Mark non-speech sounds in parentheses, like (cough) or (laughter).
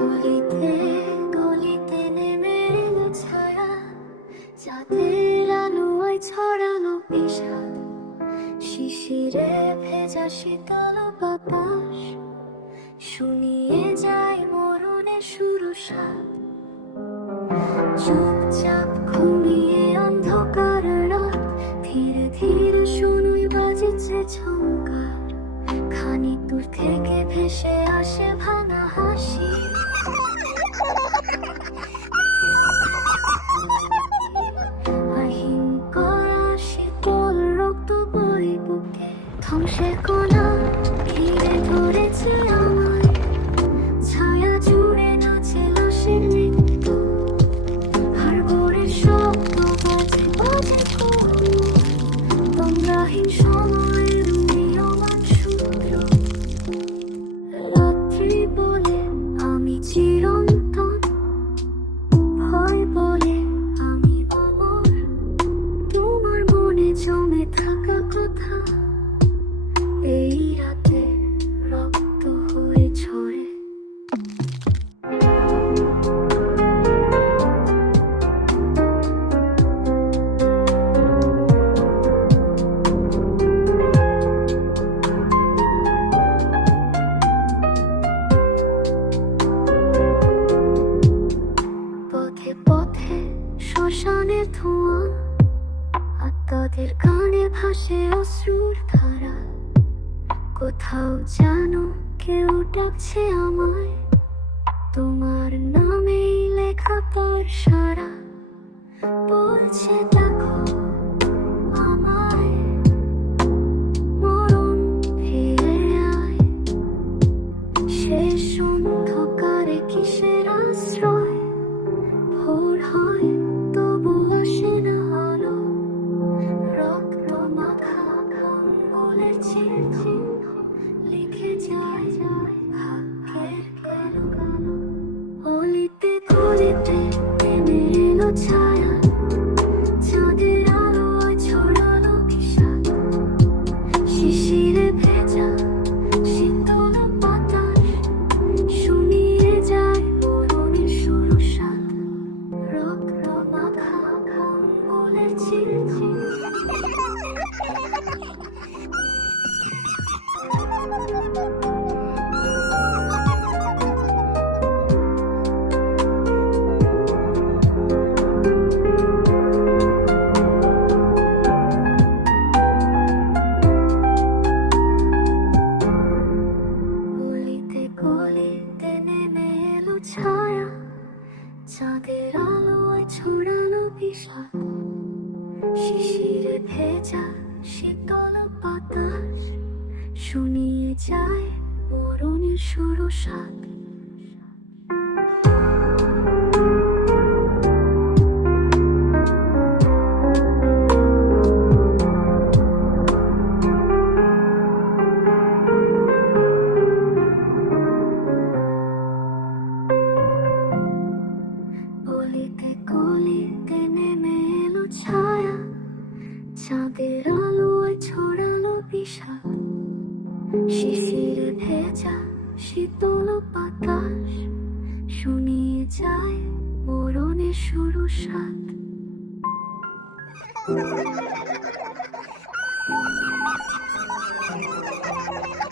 গলিতে গলিতে নেমে এলো ছায়া। চাঁদের আলোয় পেশা। শিশিরে ভেজা শীতল বাতাস। শুনিয়ে যায় মরণে সুরসা। চুপচাপ ঘুমিয়ে অন্ধকার রাত। ধীরে ধীরে শুনুই বাজেছে ছ খানিক দূর থেকে ভেসে আসে ভাঙা হাসি। কথা। এই রাতে রক্ত পথে পথে শ্মশানে ধোঁয়া। আত্মাদের কানে ভাসে অশ্রুর ধারা। কোথাও জানো কেউ ডাকছে আমায়। তোমার নামেই লেখা তার সারা। বলছে, দেখো, আমায় মরণ ফিরে আয়। শেষ ছায়া চাঁদের আলোয় ছড়ালো বিষাদ। শিশিরে ভেজা শীতল শুনিয়ে যায় মরণের সুরসাদ। শিশিরে ভেজা শীতল বাতাস শুনিয়ে যায় মরণের শুরু সাত। (laughs)